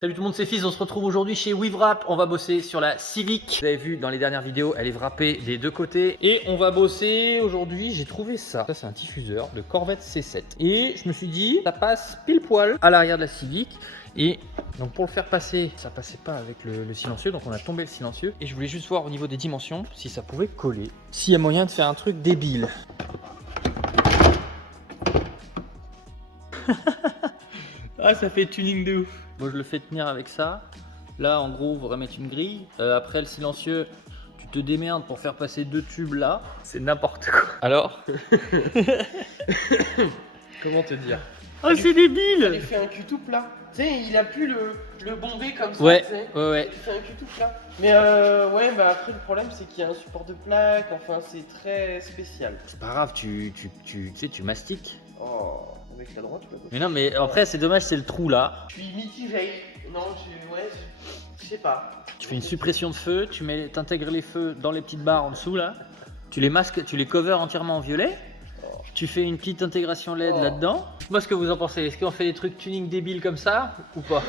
Salut tout le monde, c'est Fils, on se retrouve aujourd'hui chez WeWrap. On va bosser sur la Civic. Vous avez vu dans les dernières vidéos, elle est wrappée des deux côtés. Et on va bosser aujourd'hui, j'ai trouvé ça. Ça c'est un diffuseur de Corvette C7. Et je me suis dit, ça passe pile poil à l'arrière de la Civic. Et donc pour le faire passer, ça passait pas avec le silencieux, donc on a tombé le silencieux. Et je voulais juste voir au niveau des dimensions si ça pouvait coller. S'il y a moyen de faire un truc débile. Ah, ça fait tuning de ouf. Moi je le fais tenir avec ça. Là en gros on va mettre une grille. Après le silencieux, tu te démerdes pour faire passer deux tubes là. C'est n'importe quoi. Alors comment te dire? Oh c'est débile. Il fait un cul tout plat. Tu sais, il a plus le bombé comme ça. Ouais, tu sais. ouais. Il fait un cul tout plat. Mais ouais, bah après le problème c'est qu'il y a un support de plaque. Enfin, c'est très spécial. C'est pas grave, tu sais, tu mastiques. Oh, avec la droite, tu peux. Mais non, mais après c'est dommage, c'est le trou là. Je suis mitigé. Non, je sais pas. Tu fais une suppression de feu, tu t'intègres les feux dans les petites barres en dessous là. Tu les masques, tu les covers entièrement en violet. Tu fais une petite intégration LED là-dedans. Dites-moi ce que vous en pensez. Est-ce qu'on fait des trucs tuning débiles comme ça ou pas?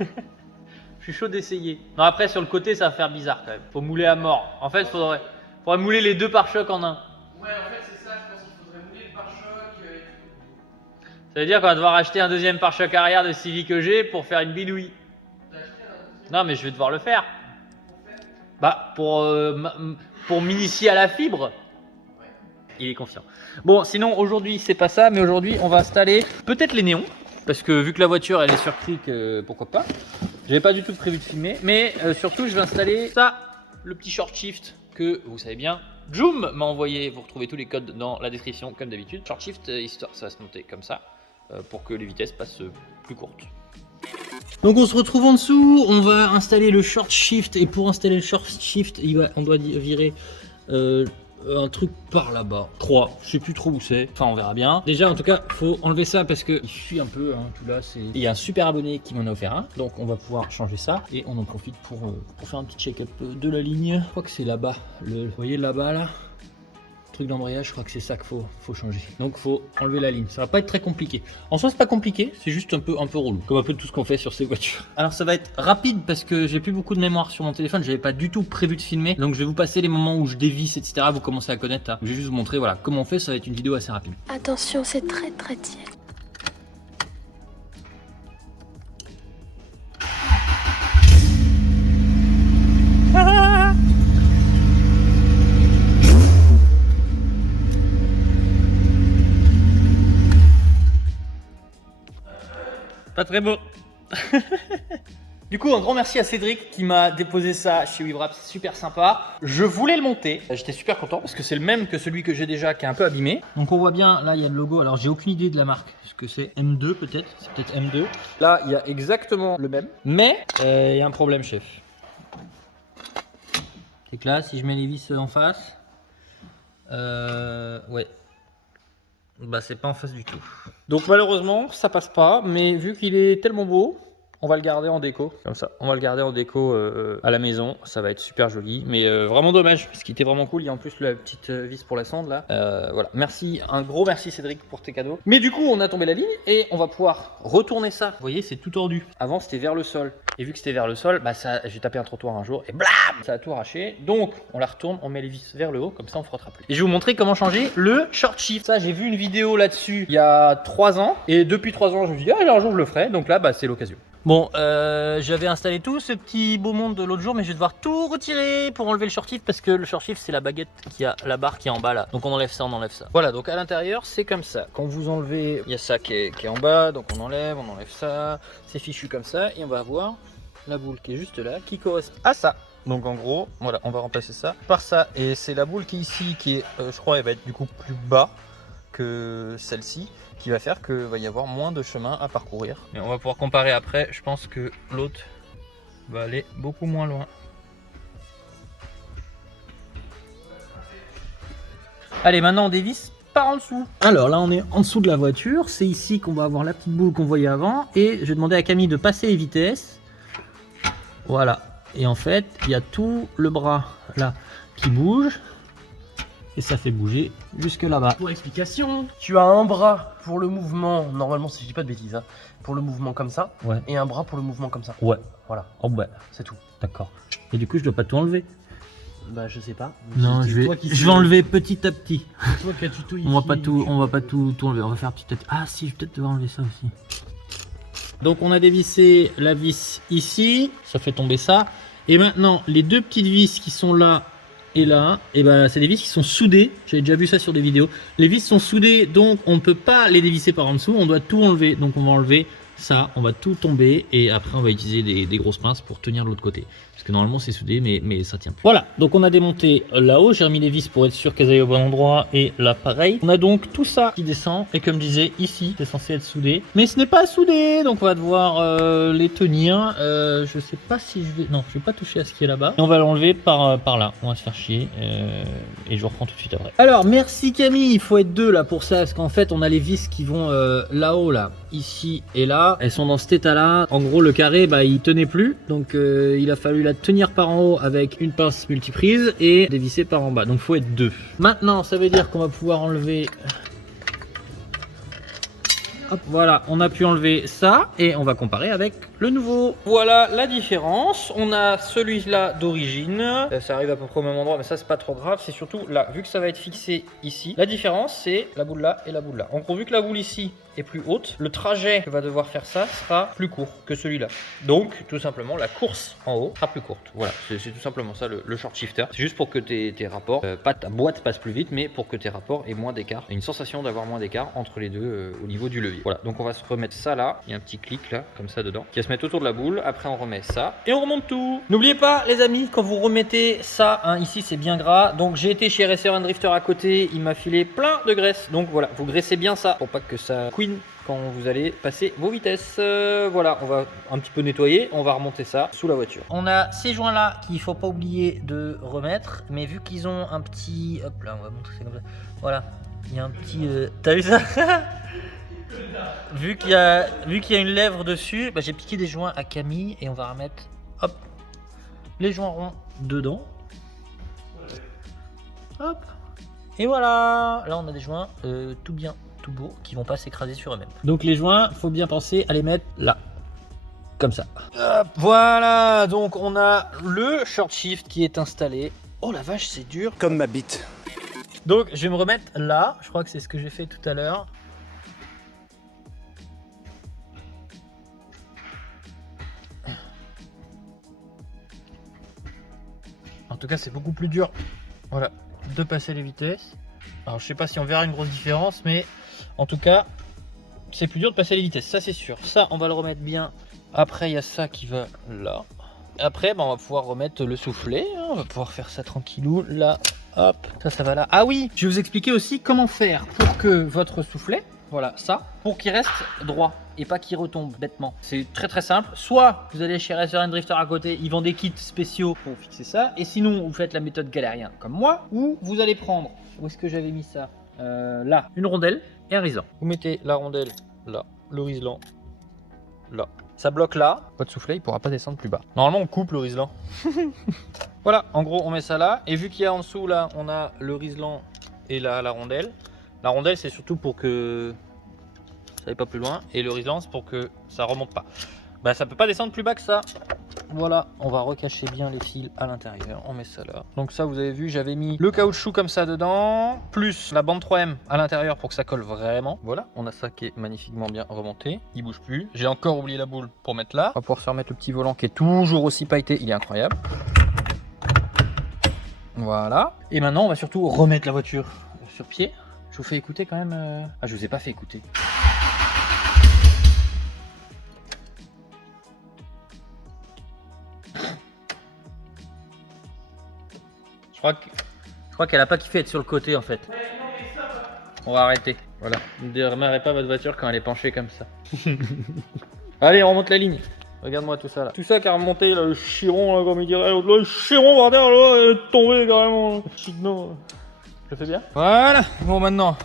Je suis chaud d'essayer. Non, après sur le côté ça va faire bizarre quand même. Faut mouler à mort. En fait, faudrait mouler les deux pare-chocs en un. Ouais, en fait, c'est ça. Je pense qu'il faudrait mouler le pare-choc et tout. Ça veut dire qu'on va devoir acheter un deuxième pare-choc arrière de Civic EG pour faire une bidouille. Non, mais je vais devoir le faire. Bah, pour m'initier à la fibre. Il est confiant. Bon, sinon aujourd'hui c'est pas ça, mais aujourd'hui on va installer peut-être les néons, parce que vu que la voiture elle est sur cric, pourquoi pas. J'avais pas du tout prévu de filmer, mais surtout je vais installer ça, le petit short shift que vous savez bien, Joom m'a envoyé. Vous retrouvez tous les codes dans la description comme d'habitude. Short shift, histoire ça va se noter comme ça, pour que les vitesses passent plus courtes. Donc on se retrouve en dessous, on va installer le short shift, et pour installer le short shift, on doit virer un truc par là-bas. 3, je sais plus trop où c'est. Enfin, on verra bien. Déjà, en tout cas, faut enlever ça parce que il suit un peu. Hein, tout là, c'est. Il y a un super abonné qui m'en a offert un. Donc, on va pouvoir changer ça. Et on en profite pour faire un petit check-up de la ligne. Je crois que c'est là-bas. Vous voyez là-bas, là? Truc d'embrayage, je crois que c'est ça qu'il faut changer. Donc, faut enlever la ligne. Ça va pas être très compliqué. En soi, c'est pas compliqué. C'est juste un peu relou. Comme un peu tout ce qu'on fait sur ces voitures. Alors, ça va être rapide parce que j'ai plus beaucoup de mémoire sur mon téléphone. J'avais pas du tout prévu de filmer. Donc, je vais vous passer les moments où je dévisse, etc. Vous commencez à connaître. Là. Je vais juste vous montrer, voilà, comment on fait. Ça va être une vidéo assez rapide. Attention, c'est très très tiède. Pas très beau. Du coup, un grand merci à Cédric qui m'a déposé ça chez WeWrap, c'est super sympa. Je voulais le monter, j'étais super content parce que c'est le même que celui que j'ai déjà qui est un peu abîmé. Donc on voit bien, là il y a le logo, alors j'ai aucune idée de la marque, est-ce que c'est M2 peut-être? C'est peut-être M2. Là il y a exactement le même, mais il y a un problème chef. C'est que là, si je mets les vis en face, ouais. Bah c'est pas en face du tout. Donc malheureusement ça passe pas, mais vu qu'il est tellement beau, on va le garder en déco, comme ça. On va le garder en déco à la maison, ça va être super joli, mais vraiment dommage, parce qu'il était vraiment cool. Il y a en plus la petite vis pour la sonde là. Voilà, merci, un gros merci Cédric pour tes cadeaux. Mais du coup on a tombé la ligne et on va pouvoir retourner ça. Vous voyez, c'est tout tordu. Avant c'était vers le sol, et vu que c'était vers le sol, bah ça, j'ai tapé un trottoir un jour et blam, ça a tout arraché. Donc on la retourne, on met les vis vers le haut, comme ça on frottera plus. Et je vais vous montrer comment changer le short shift. Ça, j'ai vu une vidéo là-dessus il y a 3 ans, et depuis 3 ans je me suis dit ah un jour je le ferai, donc là bah c'est l'occasion. Bon, j'avais installé tout ce petit beau monde de l'autre jour, mais je vais devoir tout retirer pour enlever le short shift, parce que le short shift c'est la baguette qui a la barre qui est en bas là. Donc on enlève ça, on enlève ça. Voilà, donc à l'intérieur c'est comme ça. Quand vous enlevez, il y a ça qui est en bas, donc on enlève ça. C'est fichu comme ça, et on va avoir la boule qui est juste là, qui correspond à ça. Donc en gros, voilà, on va remplacer ça par ça. Et c'est la boule qui est ici, qui est, je crois, elle va être du coup plus bas que celle-ci, qui va faire qu'il va y avoir moins de chemin à parcourir. Et on va pouvoir comparer après. Je pense que l'autre va aller beaucoup moins loin. Allez, maintenant on dévisse par en dessous. Alors là on est en dessous de la voiture. C'est ici qu'on va avoir la petite boule qu'on voyait avant. Et je vais demander à Camille de passer les vitesses. Voilà. Et en fait, il y a tout le bras là qui bouge. et ça fait bouger jusque là-bas. Pour explication, tu as un bras pour le mouvement, normalement si je dis pas de bêtises, hein, pour le mouvement comme ça, Ouais. et un bras pour le mouvement comme ça. Ouais. Voilà, Oh bah, c'est tout. d'accord. Et du coup, je dois pas tout enlever. Bah je sais pas. Non, C'est je toi qui vais sais. enlever petit à petit. C'est toi qui as tuto On va pas tout enlever. On va faire petit à petit. Ah si, je vais peut-être devoir enlever ça aussi. Donc on a dévissé la vis ici, ça fait tomber ça. Et maintenant, les deux petites vis qui sont là et là, et ben c'est des vis qui sont soudées. J'avais déjà vu ça sur des vidéos. Les vis sont soudées, donc on ne peut pas les dévisser par en dessous. On doit tout enlever. Donc on va enlever ça, on va tout tomber et après on va utiliser des grosses pinces pour tenir de l'autre côté. Parce que normalement c'est soudé mais ça tient plus. Voilà, donc on a démonté là-haut, j'ai remis les vis pour être sûr qu'elles aillent au bon endroit et là pareil. On a donc tout ça qui descend et comme je disais ici c'est censé être soudé. Mais ce n'est pas soudé, donc on va devoir les tenir. Je sais pas si je vais... Non, je vais pas toucher à ce qui est là-bas. Et on va l'enlever par là, on va se faire chier et je reprends tout de suite après. Alors merci Camille, il faut être deux là pour ça parce qu'en fait on a les vis qui vont là-haut là, ici et là. Elles sont dans cet état là. En gros le carré bah il tenait plus donc il a fallu la tenir par en haut avec une pince multiprise et dévisser par en bas, donc faut être deux. Maintenant ça veut dire qu'on va pouvoir enlever. Hop, voilà, on a pu enlever ça et on va comparer avec le nouveau. Voilà la différence. On a celui-là d'origine. Ça arrive à peu près au même endroit, mais ça c'est pas trop grave. C'est surtout là, vu que ça va être fixé ici. La différence c'est la boule là et la boule là. En gros, vu que la boule ici est plus haute, le trajet que va devoir faire ça sera plus court que celui-là. Donc tout simplement la course en haut sera plus courte. Voilà, c'est tout simplement ça le short shifter. C'est juste pour que tes rapports, pas ta boîte passe plus vite, mais pour que tes rapports aient moins d'écart. Et une sensation d'avoir moins d'écart entre les deux au niveau du levier. Voilà, donc on va se remettre ça là. Il y a un petit clic là, comme ça dedans, qui va se mettre autour de la boule. Après on remet ça et on remonte tout. N'oubliez pas les amis, quand vous remettez ça, hein, ici c'est bien gras. Donc j'ai été chez Racer & Drifter à côté, il m'a filé plein de graisse. Donc voilà, vous graissez bien ça pour pas que ça couine quand vous allez passer vos vitesses. Voilà, on va un petit peu nettoyer, on va remonter ça sous la voiture. On a ces joints là qu'il faut pas oublier de remettre, mais vu qu'ils ont un petit... Hop là, on va montrer ça comme ça. Voilà, il y a un petit... T'as vu ça? Vu qu'il y a une lèvre dessus, bah, j'ai piqué des joints à Camille et on va remettre, hop, les joints ronds dedans. Hop. Et voilà, là on a des joints tout bien, tout beaux, qui vont pas s'écraser sur eux-mêmes. Donc les joints, faut bien penser à les mettre là, comme ça. Hop, voilà, donc on a le short shift qui est installé. Oh la vache, c'est dur. Comme ma bite. Donc je vais me remettre là, je crois que c'est ce que j'ai fait tout à l'heure. En tout cas, c'est beaucoup plus dur, voilà, de passer les vitesses. Alors, je sais pas si on verra une grosse différence, mais en tout cas, c'est plus dur de passer les vitesses, ça c'est sûr. Ça, on va le remettre bien. Après, il y a ça qui va là. Après, bah, on va pouvoir remettre le soufflet. Hein. On va pouvoir faire ça tranquillou. Là, hop, ça va là. Ah oui, je vais vous expliquer aussi comment faire pour que votre soufflet, voilà, ça, pour qu'il reste droit et pas qu'il retombe bêtement. C'est très simple. Soit vous allez chez Racer & Drifter à côté, ils vendent des kits spéciaux pour fixer ça. Et sinon, vous faites la méthode galérien comme moi, ou vous allez prendre, où est-ce que j'avais mis ça, là, une rondelle et un riselant. Vous mettez la rondelle là, le riselant là. Ça bloque là, votre soufflet il pourra pas descendre plus bas. Normalement on coupe le riselant. Voilà, en gros on met ça là. Et vu qu'il y a en dessous là, on a le riselant et là la rondelle. La rondelle c'est surtout pour que ça aille pas plus loin. Et le riselant c'est pour que ça remonte pas. Bah ça peut pas descendre plus bas que ça. Voilà, on va recacher bien les fils à l'intérieur, on met ça là. Donc ça vous avez vu, j'avais mis le caoutchouc comme ça dedans, plus la bande 3M à l'intérieur pour que ça colle vraiment. Voilà, on a ça qui est magnifiquement bien remonté, il bouge plus. J'ai encore oublié la boule pour mettre là. On va pouvoir se remettre le petit volant qui est toujours aussi pailleté, il est incroyable. Voilà, et maintenant on va surtout remettre la voiture sur pied. Je vous fais écouter quand même, Ah je vous ai pas fait écouter. Je crois qu'elle a pas kiffé être sur le côté en fait. On va arrêter. Voilà. Ne démarrez pas votre voiture quand elle est penchée comme ça. Allez, on remonte la ligne. Regarde-moi tout ça là. Tout ça qui a remonté là, le chiron là, comme il dirait l'autre. Le chiron par terre là, il est tombé carrément. Non. Je le fais bien. Voilà. Bon maintenant,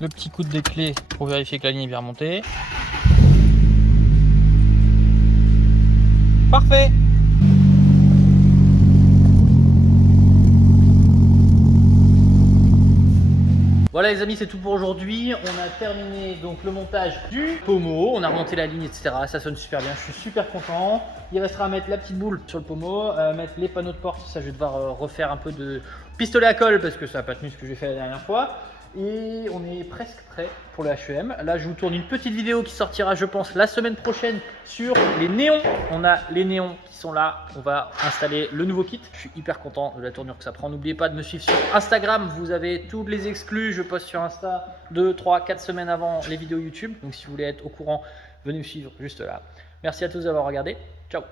le petit coup de clé pour vérifier que la ligne est bien remontée. Parfait. Voilà les amis, c'est tout pour aujourd'hui. On a terminé donc le montage du pommeau, on a remonté la ligne, etc. Ça sonne super bien, je suis super content. Il restera à mettre la petite boule sur le pommeau, mettre les panneaux de porte. Ça, je vais devoir refaire un peu de pistolet à colle parce que ça n'a pas tenu ce que j'ai fait la dernière fois. Et on est presque prêt pour le HEM. Là, je vous tourne une petite vidéo qui sortira, je pense, la semaine prochaine sur les néons. On a les néons qui sont là. On va installer le nouveau kit. Je suis hyper content de la tournure que ça prend. N'oubliez pas de me suivre sur Instagram. Vous avez toutes les exclus. Je poste sur Insta 2, 3, 4 semaines avant les vidéos YouTube. Donc, si vous voulez être au courant, venez me suivre juste là. Merci à tous d'avoir regardé. Ciao.